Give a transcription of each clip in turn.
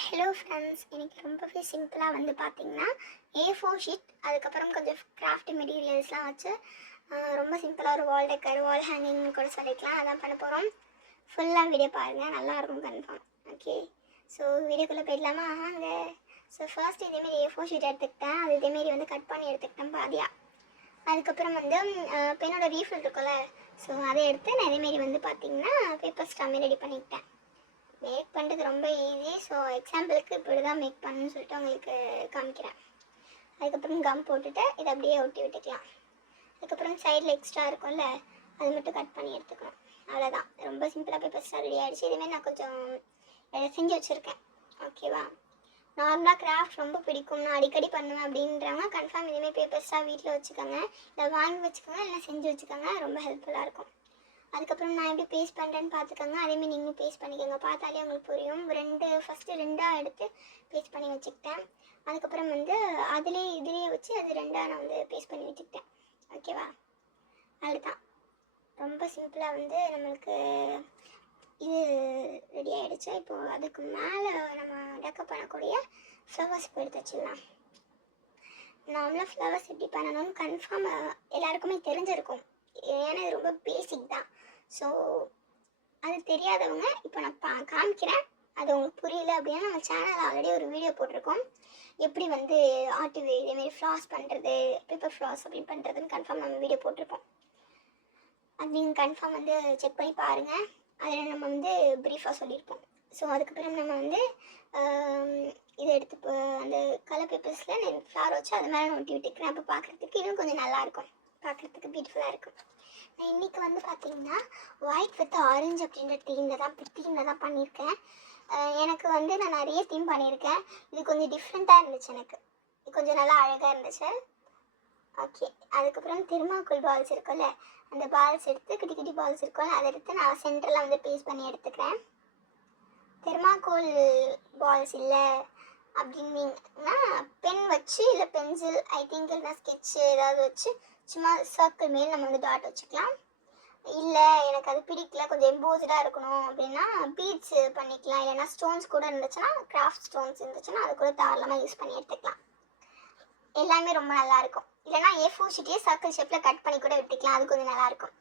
Hello friends எனக்கு ரொம்பவே சிம்பிளாக வந்து பார்த்தீங்கன்னா ஏ ஃபோர் ஷீட் அதுக்கப்புறம் கொஞ்சம் கிராஃப்ட் மெட்டீரியல்ஸ்லாம் வச்சு ரொம்ப சிம்பிளாக ஒரு வால் டெக்கர் வால் ஹேங்கிங் கூட சொல்லிக்கலாம் அதான் பண்ண போகிறோம் ஃபுல்லாக வீடியோ பாருங்கள் நல்லாயிருக்கும் கன்ஃபார்ம் ஓகே ஸோ வீடியோக்குள்ளே போயிடலாமா? அங்கே ஸோ ஃபர்ஸ்ட் இதேமாரி ஏ ஃபோர் ஷீட் எடுத்துக்கிட்டேன். அது இதேமாரி வந்து கட் பண்ணி எடுத்துக்கிட்டேன் பாதியாக அதுக்கப்புறம் வந்து பெண்ணோட ரீஃபில் இருக்கும்ல. ஸோ அதை எடுத்து நான் இதேமாரி வந்து பார்த்தீங்கன்னா பேப்பர் ஸ்டாமே ரெடி பண்ணிக்கிட்டேன். மேக் பண்ணுறது ரொம்ப ஈஸி ஸோ எக்ஸாம்பிளுக்கு இப்படி தான் மேக் பண்ணணும்னு சொல்லிட்டு உங்களுக்கு காமிக்கிறேன். அதுக்கப்புறம் கம் போட்டுட்டு இதை அப்படியே ஒட்டி விட்டுக்கலாம். அதுக்கப்புறம் சைடில் எக்ஸ்ட்ரா இருக்கும்ல அது மட்டும் கட் பண்ணி எடுத்துக்கணும். அவ்வளோதான் ரொம்ப சிம்பிளாக பேப்பர் ஸ்டார் ரெடி ஆகிடுச்சு இதுவே நான் கொஞ்சம் இதை செஞ்சு வச்சுருக்கேன். ஓகேவா நார்மலாக கிராஃப்ட் ரொம்ப பிடிக்கும். நான் அடிக்கடி பண்ணுவேன் அப்படின்றவங்க கன்ஃபார்ம் இதுமாரி பேப்பர் ஸ்டார் வீட்டில் வச்சுக்கோங்க. இல்லை வாங்கி வச்சுக்கோங்க இல்லை செஞ்சு வச்சுக்கோங்க. ரொம்ப ஹெல்ப்ஃபுல்லாக இருக்கும். அதுக்கப்புறம் நான் எப்படி பேஸ்ட் பண்ணுறேன்னு பார்த்துக்கோங்க. அதேமாதிரி நீங்களும் பேஸ்ட் பண்ணிக்கோங்க. பார்த்தாலே உங்களுக்கு புரியும். ரெண்டு ஃபஸ்ட்டு ரெண்டாக எடுத்து பேஸ்ட் பண்ணி வச்சுக்கிட்டேன். அதுக்கப்புறம் வந்து அதுலேயே இதுலேயே வச்சு அது ரெண்டாக நான் வந்து பேஸ்ட் பண்ணி வச்சுக்கிட்டேன். ஓகேவா அதுதான் ரொம்ப சிம்பிளாக வந்து நம்மளுக்கு இது ரெடி ஆகிடுச்சு இப்போது அதுக்கு மேலே நம்ம டெக்கப் பண்ணக்கூடிய ஃப்ளவர்ஸ் எடுத்து வச்சிடலாம். நார்மலாக ஃப்ளவர்ஸ் எப்படி பண்ணணும்னு கன்ஃபார்ம் எல்லாருக்குமே தெரிஞ்சிருக்கும். ஏன்னா இது ரொம்ப பேசிக் தான். ஸோ அது தெரியாதவங்க இப்போ நான் பா காமிக்கிறேன். அது உங்களுக்கு புரியல அப்படின்னா நம்ம சேனல் ஆல்ரெடி ஒரு வீடியோ போட்டிருக்கோம். எப்படி வந்து ஆர்ட் இதேமாரி ஃப்ளாஸ் பண்ணுறது பேப்பர் ஃப்ளாஸ் அப்படி பண்ணுறதுன்னு கன்ஃபார்ம் நம்ம வீடியோ போட்டிருப்போம். அது நீங்கள் கன்ஃபார்ம் வந்து செக் பண்ணி பாருங்கள் அதில் நம்ம வந்து ப்ரீஃபாக சொல்லியிருப்போம். ஸோ அதுக்கப்புறம் நம்ம வந்து இதை எடுத்து இப்போ அந்த கலர் பேப்பர்ஸில் நான் ஃப்ளார் வச்சு அது மேலே ஒட்டி விட்டுக்கிறேன். அப்போ பார்க்குறதுக்கு இன்னும் கொஞ்சம் நல்லாயிருக்கும் பார்க்குறதுக்கு பியூட்டிஃபுல்லாக இருக்கும். நான் இன்றைக்கி வந்து பார்த்தீங்கன்னா ஒயிட் வித் ஆரஞ்சு அப்படின்ற தீமில் தான் தீமில் தான் பண்ணியிருக்கேன். எனக்கு வந்து நான் நிறைய தீம் பண்ணியிருக்கேன். இது கொஞ்சம் டிஃப்ரெண்ட்டாக இருந்துச்சு எனக்கு. இது கொஞ்சம் நல்லா அழகாக இருந்துச்சு. ஓகே அதுக்கப்புறம் திருமாக்குள் பால்ஸ் இருக்கும்ல அந்த பால்ஸ் எடுத்து குட்டி குட்டி பால்ஸ் இருக்கும்ல அதை எடுத்து நான் சென்டரில் வந்து பேஸ் பண்ணி எடுத்துக்கிறேன். தெர்மாக்கோல் பால்ஸ் இல்லை அப்படின்னீங்கன்னா பென் வச்சு இல்லை பென்சில் ஐ திங்க் இல்லைனா ஸ்கெட்சு ஏதாவது வச்சு சும்மா சர்க்கிள் மாரி நம்ம வந்து டாட் வச்சுக்கலாம். இல்லை எனக்கு அது பிடிக்கல கொஞ்சம் எம்போஸ்டாக இருக்கணும் அப்படின்னா பீட்ஸ் பண்ணிக்கலாம். இல்லைன்னா ஸ்டோன்ஸ் கூட இருந்துச்சுன்னா கிராஃப்ட் ஸ்டோன்ஸ் இருந்துச்சுன்னா அது கூட தாராளமாக யூஸ் பண்ணி எடுத்துக்கலாம். எல்லாமே ரொம்ப நல்லாயிருக்கும் இல்லைனா இல்லைன்னா ஏ ஃபோர் ஷீட்டையே சர்க்கிள் ஷேப்பில் கட் பண்ணி கூட விட்டுக்கலாம். அது கொஞ்சம் நல்லாயிருக்கும்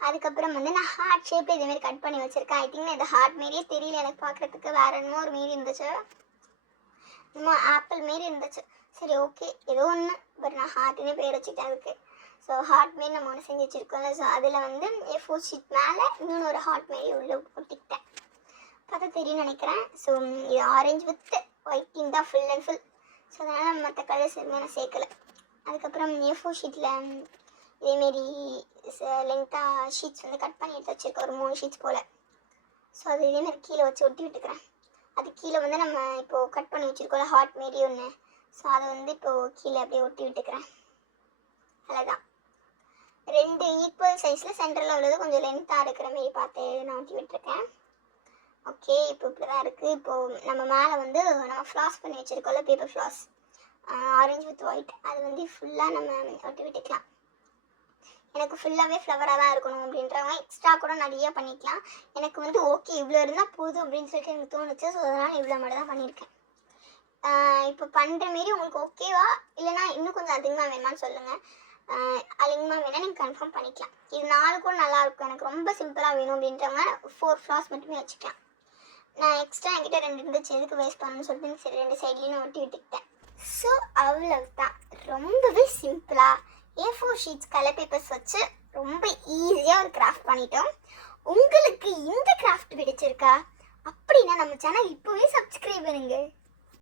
அதுக்கப்புறம் வந்து நான் ஹார்ட் ஷேப்பில் இதேமாரி கட் பண்ணி வச்சுருக்கேன். ஐ திங்க் இது ஹார்ட் மாரியே தெரியல. எனக்கு பார்க்குறதுக்கு வேற என்னமோ ஒரு மாரி இருந்துச்சு. என்னமோ ஆப்பிள் மாரி இருந்துச்சு. சரி ஓகே ஏதோ ஒன்று பட் நான் ஹார்ட்னே பேர் வச்சுட்டேன் அதுக்கு. ஸோ ஹார்ட் மாரி நம்ம ஒன்று செஞ்சு வச்சுருக்கோம்ல. ஸோ அதில் வந்து ஏ ஃபோர் ஷீட் மேலே இன்னொன்று ஒரு ஹார்ட் மாரி உள்ளே ஒட்டிக்கிட்டேன். பார்த்தா தெரியும் நினைக்கிறேன். ஸோ இது ஆரஞ்சு வித் ஒயிட் தான் ஃபுல் அண்ட் ஃபுல் ஸோ அதனால் மற்ற கலர்ஸ் எதுவுமே நான் சேர்க்கலை. அதுக்கப்புறம் ஏ ஃபோர் ஷீட்டில் இதேமாரி லென்த்தாக ஷீட்ஸ் வந்து கட் பண்ணி எடுத்து வச்சுருக்கேன் ஒரு மூணு ஷீட்ஸ் போல். ஸோ அது இதேமாரி கீழே வச்சு ஒட்டி விட்டுக்கிறேன். அது கீழே வந்து நம்ம இப்போது கட் பண்ணி வச்சுருக்கோம்ல ஹார்ட் மாரி ஒன்று ஸோ அதை வந்து இப்போது கீழே அப்படியே ஒட்டி விட்டுக்கிறேன். அழகாக ரெண்டு ஈக்குவல் சைஸில் சென்டரில் உள்ளது. கொஞ்சம் லென்த்தாக இருக்கிற மாரி பார்த்து நான் ஒட்டி விட்டுருக்கேன். ஓகே இப்போ இப்படி தான் இருக்குது இப்போது நம்ம மேலே வந்து நம்ம ஃப்ளாஸ் பண்ணி வச்சுருக்கோம்ல பேப்பர் ஃப்ளாஸ் ஆரஞ்சு வித் ஒயிட் அது வந்து ஃபுல்லாக நம்ம ஒட்டி விட்டுக்கலாம். எனக்கு ஃபுல்லாகவே ஃப்ளவராக தான் இருக்கணும் அப்படின்றவங்க எக்ஸ்ட்ரா கூட நிறைய பண்ணிக்கலாம். எனக்கு வந்து ஓகே இவ்வளோ இருந்தால் போதும் அப்படின்னு சொல்லிட்டு எனக்கு தோணுச்சு. ஸோ அதனால் இவ்வளோ மட்டும் தான் பண்ணியிருக்கேன். இப்போ பண்ணுற மாரி உங்களுக்கு ஓகேவா இல்லைனா இன்னும் கொஞ்சம் அதிகமாக வேணுமான்னு சொல்லுங்கள் அதிகமாக வேணால் நீங்கள் கன்ஃபார்ம் பண்ணிக்கலாம். இது நாலு கூட நல்லாயிருக்கும் எனக்கு ரொம்ப சிம்பிளாக வேணும் அப்படின்றவங்க ஃபோர் ஃப்ளாஸ் மட்டுமே வச்சுக்கலாம். நான் எக்ஸ்ட்ரா என்கிட்ட ரெண்டு இருந்துச்சு எதுக்கு வேஸ்ட் பண்ணணும்னு சொல்லிட்டு சரி ரெண்டு சைட்லேயும் ஒட்டி விட்டுக்கிட்டேன். ஸோ அவ்வளவுதான். ரொம்பவே சிம்பிளாக A four sheets colour papers வச்சு ரொம்ப ஈஸியாக ஒரு கிராஃப்ட் பண்ணிட்டோம். உங்களுக்கு இந்த கிராஃப்ட் பிடிச்சிருக்கா? அப்படின்னா நம்ம சேனல் இப்போவே சப்ஸ்கிரைப் பண்ணுங்க.